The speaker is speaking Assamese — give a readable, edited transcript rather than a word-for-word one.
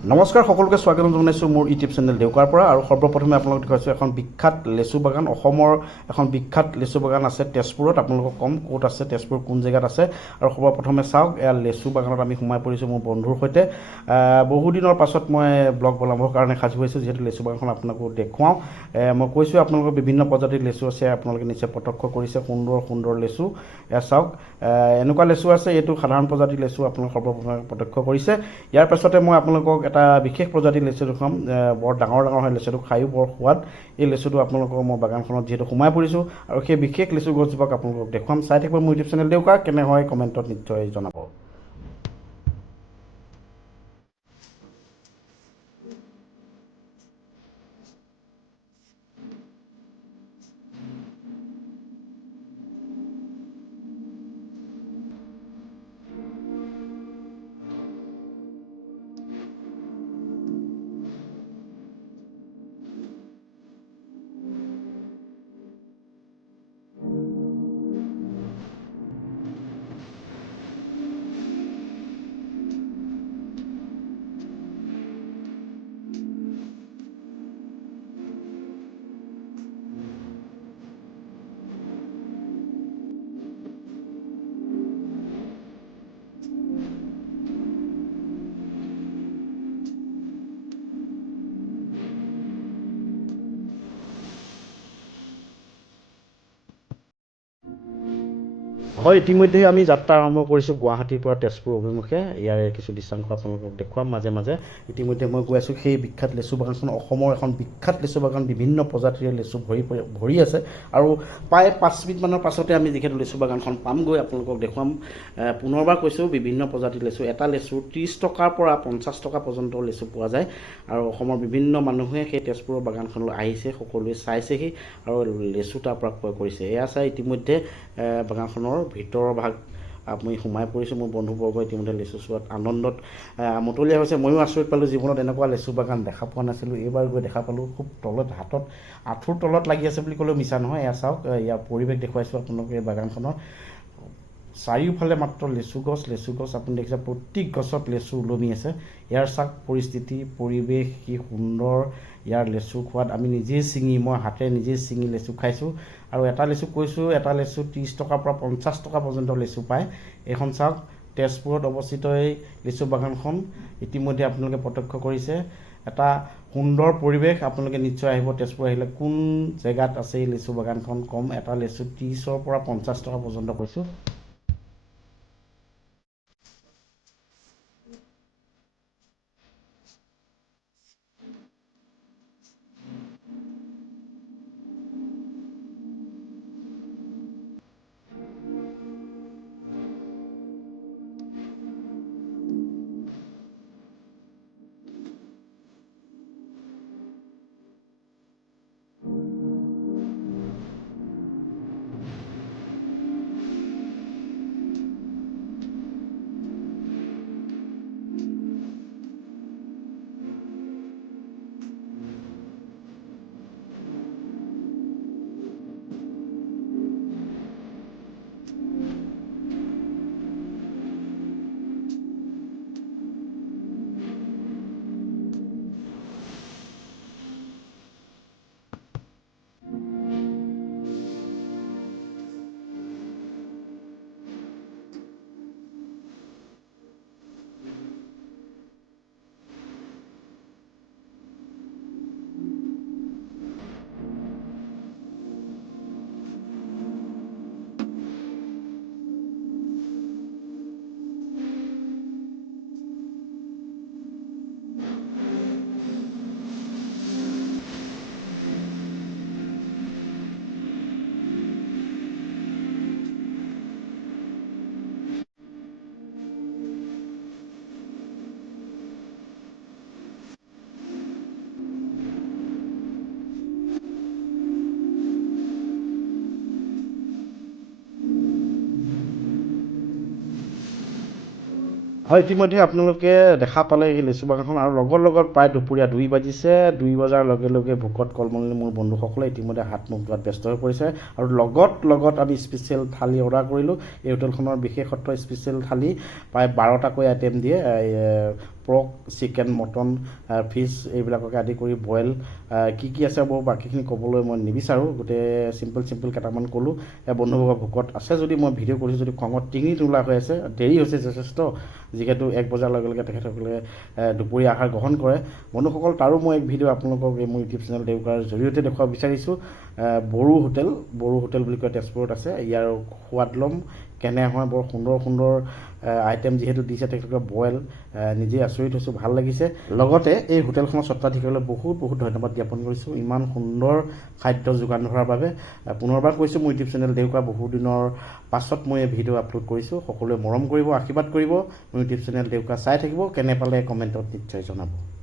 নমস্কাৰ সকলোকে স্বাগতম জনাইছোঁ মোৰ ইউটিউব চেনেল দেউকাৰ পৰা। আৰু সৰ্বপ্ৰথমে আপোনালোকক দেখুৱাইছোঁ এখন বিখ্যাত লেচু বাগান। অসমৰ এখন বিখ্যাত লেচু বাগান আছে তেজপুৰত। আপোনালোকক ক'ম ক'ত আছে, তেজপুৰ কোন জেগাত আছে। আৰু সৰ্বপ্ৰথমে চাওক, এয়া লেচু বাগানত আমি সোমাই পৰিছোঁ মোৰ বন্ধুৰ সৈতে। বহুদিনৰ পাছত মই ব্লগ বনাবৰ কাৰণে সাজু হৈছোঁ, যিহেতু লেচু বাগানখন আপোনালোকক দেখুৱাওঁ। মই কৈছোঁ আপোনালোকৰ বিভিন্ন প্ৰজাতিৰ লেচু আছে, আপোনালোকে নিশ্চয় প্ৰত্যক্ষ কৰিছে। সুন্দৰ সুন্দৰ লেচু, এয়া চাওক। এনেকুৱা লেচু আছে, এইটো সাধাৰণ প্ৰজাতিৰ লেচু আপোনালোকে সৰ্বপ্ৰথমে প্ৰত্যক্ষ কৰিছে। ইয়াৰ পাছতে মই আপোনালোকক এটা বিশেষ প্ৰজাতিৰ লেচু দেখুৱাম। বৰ ডাঙৰ ডাঙৰ হয় লেচুটো, খায়ো বৰ সোৱাদ। এই লেচুটো আপোনালোকৰ মই বাগানখনত যিহেতু সোমাই পৰিছোঁ, আৰু সেই বিশেষ লেচু গছজোপাক আপোনালোকক দেখুৱাম। চাই থাকিব মোৰ ইউটিউব চেনেল দেউকা। কেনে হয় কমেণ্টত নিশ্চয় জনাব। হয়, ইতিমধ্যে আমি যাত্ৰা আৰম্ভ কৰিছোঁ গুৱাহাটীৰ পৰা তেজপুৰ অভিমুখে। ইয়াৰে কিছু দৃশ্যাংশ আপোনালোকক দেখুৱাম মাজে মাজে। ইতিমধ্যে মই গৈ আছোঁ সেই বিখ্যাত লেচু বাগানখন। অসমৰ এখন বিখ্যাত লেচু বাগান, বিভিন্ন প্ৰজাতিৰে লেচু ভৰি আছে। আৰু প্ৰায় 5 মিনিটমানৰ পাছতে আমি যিহেতু লেচু বাগানখন পামগৈ, আপোনালোকক দেখুৱাম। পুনৰবাৰ কৈছোঁ, বিভিন্ন প্ৰজাতিৰ লেচু। এটা লেচু 30 টকাৰ পৰা 50 টকা পৰ্যন্ত লেচু পোৱা যায়। আৰু অসমৰ বিভিন্ন মানুহে সেই তেজপুৰৰ বাগানখনলৈ আহিছে, সকলোৱে চাইছেহি আৰু লেচু তাৰ পৰা ক্ৰয় কৰিছে। এয়া চাই ইতিমধ্যে বাগানখনৰ ভিতৰৰ ভাগ আমি সোমাই পৰিছোঁ। মোৰ বন্ধুবৰ্গ ইতিমধ্যে লেচু চোৱাত আনন্দত মতলীয়া হৈছে। ময়ো আচৰিত পালোঁ, জীৱনত এনেকুৱা লেচু বাগান দেখা পোৱা নাছিলোঁ। এইবাৰ গৈ দেখা পালোঁ। খুব তলত, হাতত আঁঠুৰ তলত লাগি আছে বুলি ক'লেও মিছা নহয়। এয়া চাওক, ইয়াৰ পৰিৱেশ দেখুৱাইছোঁ আপোনালোকে এই বাগানখনৰ। চাৰিওফালে মাত্ৰ লেচু গছ আপুনি দেখিছে, প্ৰত্যেক গছত লেচু ওলমি আছে। ইয়াৰ চাওক পৰিস্থিতি, পৰিৱেশ কি সুন্দৰ। ইয়াৰ লেচু খোৱাত আমি নিজেই ছিঙি, মই হাতেৰে নিজেই ছিঙি লেচু খাইছোঁ। আৰু এটা লেচু কৈছোঁ, এটা লেচু 30 টকাৰ পৰা 50 টকা পৰ্যন্ত লেচু পায়। এইখন চাওক, তেজপুৰত অৱস্থিত এই লেচু বাগানখন ইতিমধ্যে আপোনালোকে প্ৰত্যক্ষ কৰিছে। এটা সুন্দৰ পৰিৱেশ। আপোনালোকে নিশ্চয় আহিব তেজপুৰ। আহিলে কোন জেগাত আছে এই লেচু বাগানখন ক'ম। এটা লেচু 30ৰ পৰা 50 টকা পৰ্যন্ত কৈছোঁ। হয়, ইতিমধ্যে আপোনালোকে দেখা পালে এই লেচু বাগানখন। আৰু লগত প্ৰায় দুপৰীয়া 2 বাজিছে। 2 বজাৰ লগে লগে ভোকত কলমলনি মোৰ বন্ধুসকলে ইতিমধ্যে হাত মুখ ধোৱাত ব্যস্ত হৈ পৰিছে। আৰু লগত আমি স্পেচিয়েল থালি অৰ্ডাৰ কৰিলোঁ। এই হোটেলখনৰ বিশেষত্ব স্পেচিয়েল থালি প্ৰায় 12টাকৈ আইটেম দিয়ে। পৰ্ক চিকেন মটন ফিছ এইবিলাককে আদি কৰি বইল কি আছে বাৰু বাকীখিনি ক'বলৈ মই নিবিচাৰোঁ গোটেই চিম্পল কেইটামান ক'লোঁ বন্ধুবৰ্গ ভোকত আছে যদি মই ভিডিঅ' কৰিছোঁ যদি খঙত টিঙি তোলা হৈ আছে দেৰি হৈছে যথেষ্ট যিহেতু 1 বজাৰ লগে লগে তেখেতসকলে দুপৰীয়া আহাৰ গ্ৰহণ কৰে বন্ধুসকল তাৰো মই এক ভিডিঅ' আপোনালোকক এই মোৰ ইউটিউব চেনেল দেউকাৰ জৰিয়তে দেখুৱাব বিচাৰিছোঁ বড়ো হোটেল বুলি কয় তেজপুৰত আছে ইয়াৰ সোৱাদ ল'ম কেনে হয় বৰ সুন্দৰ আইটেম যিহেতু দিছে তেখেতলোকে বইল নিজে আচৰিত হৈছোঁ ভাল লাগিছে লগতে এই হোটেলখনৰ স্বত্বাধিকাৰীলৈ বহুত ধন্যবাদ জ্ঞাপন কৰিছোঁ ইমান সুন্দৰ খাদ্য যোগান ধৰাৰ বাবে পুনৰবাৰ কৈছোঁ মোৰ ইউটিউব চেনেল দেউকা বহুদিনৰ পাছত মই এই ভিডিঅ' আপলোড কৰিছোঁ সকলোৱে মৰম কৰিব আশীৰ্বাদ কৰিব মোৰ ইউটিউব চেনেল দেউকা চাই থাকিব কেনে পালে কমেণ্টত নিশ্চয় জনাব